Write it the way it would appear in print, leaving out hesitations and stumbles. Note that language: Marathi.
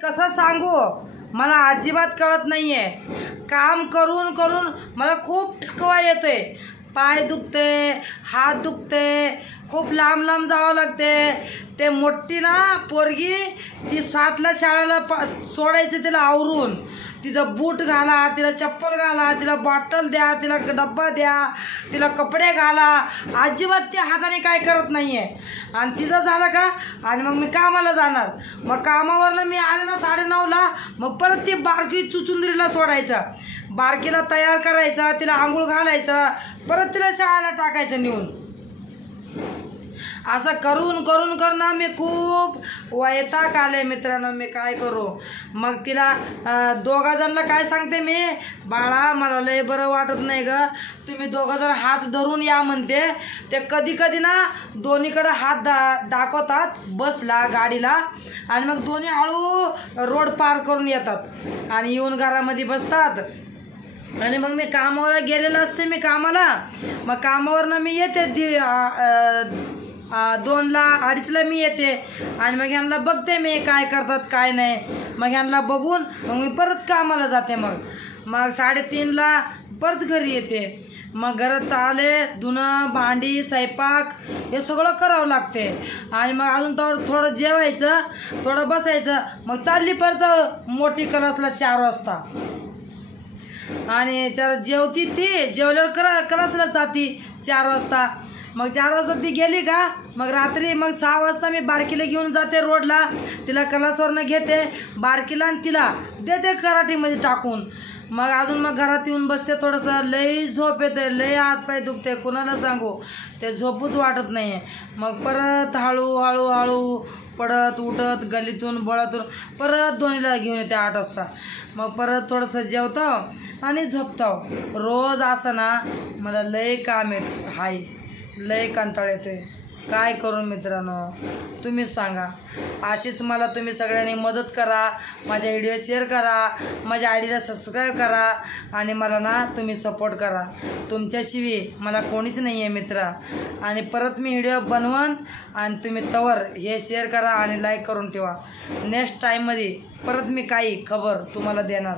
कसं सांगू, मला अजिबात कळत नाहीये। काम करून करून मला खूप थकवा येतोय, पाय दुखते, हात दुखते, खूप लांब लांब जावं लागते। ते मोठी ना पोरगी ती 7ला शाळेला सोडायचं, तिला आवरून तिचं बूट घाला, तिला चप्पल घाला, तिला बॉटल द्या, तिला डब्बा द्या, तिला कपडे घाला, अजिबात ती हाताने काय करत नाहीये। आणि तिचं झालं का आणि मग मी कामाला जाणार। मग कामावरनं मी आले ना 9:30ला, मग परत ती बारकी चुचुंदरीला सोडायचं, बारकीला तयार करायचं, तिला आंघोळ घालायचं, परत तिला शाळेला टाकायचं नेऊन। असं करून करून करून ना मी खूप वैताग आले मित्रांनो, मी काय करू। मग तिला दोघा जणला काय सांगते मी, बाळा मला लय बरं वाटत नाही ग, तुम्ही दोघं जण हात धरून या म्हणते। ते कधी कधी ना दोन्हीकडे हात दाखवतात बसला गाडीला, आणि मग दोन्ही हळू रोड पार करून येतात आणि येऊन घरामध्ये बसतात। आणि मग मी कामावर गेलेलं असते, मी कामाला, मग कामावरनं मी येते 2ला 2:30ला मी येते, आणि मग ह्यांना बघते मी काय करतात काय नाही। मग ह्यांना बघून मग मी परत कामाला जाते। मग 3:30ला परत घरी येते। मग घरात आले, धुणं भांडी स्वयंपाक हे सगळं करावं लागते। आणि मग अजून थोडं जेवायचं, थोडं बसायचं, मग चालली परत मोठी क्लासला 4 वाजता। आणि त्याला जेवती, ती जेवल्यावर क्लासला जाती 4 वाजता। मग 4 वाजता ती गेली का मग रात्री मग 6 वाजता मी बारकीला घेऊन जाते रोडला, तिला क्लासवरनं घेते बारकीला आणि तिला देते कराटीमध्ये टाकून। मग अजून मग घरात येऊन बसते, थोडंसं लई झोप येते, लई हातपाय दुखते, कुणाला सांगू, ते झोपूच वाटत नाही आहे। मग परत हळूहळू हळू पडत उठत गलीतून बळातून परत दोन्हीला घेऊन येते 8 वाजता। मग परत थोडंसं जेवतो आणि झोपतो। रोज असं ना मला लई काम हाय, लय कंटाळ येतोय, काय करू मित्रांनो तुम्हीच सांगा। अशीच मला तुम्ही सगळ्यांनी मदत करा, माझ्या व्हिडिओ शेअर करा, माझ्या आयडीला सबस्क्राईब करा, आणि मला ना तुम्ही सपोर्ट करा। तुमच्याशिवाय मला कोणीच नाही आहे मित्रा। आणि परत मी व्हिडिओ बनवन आणि तुम्ही तवर हे शेअर करा आणि लाईक करून ठेवा। नेक्स्ट टाईममध्ये परत मी काही खबर तुम्हाला देणार।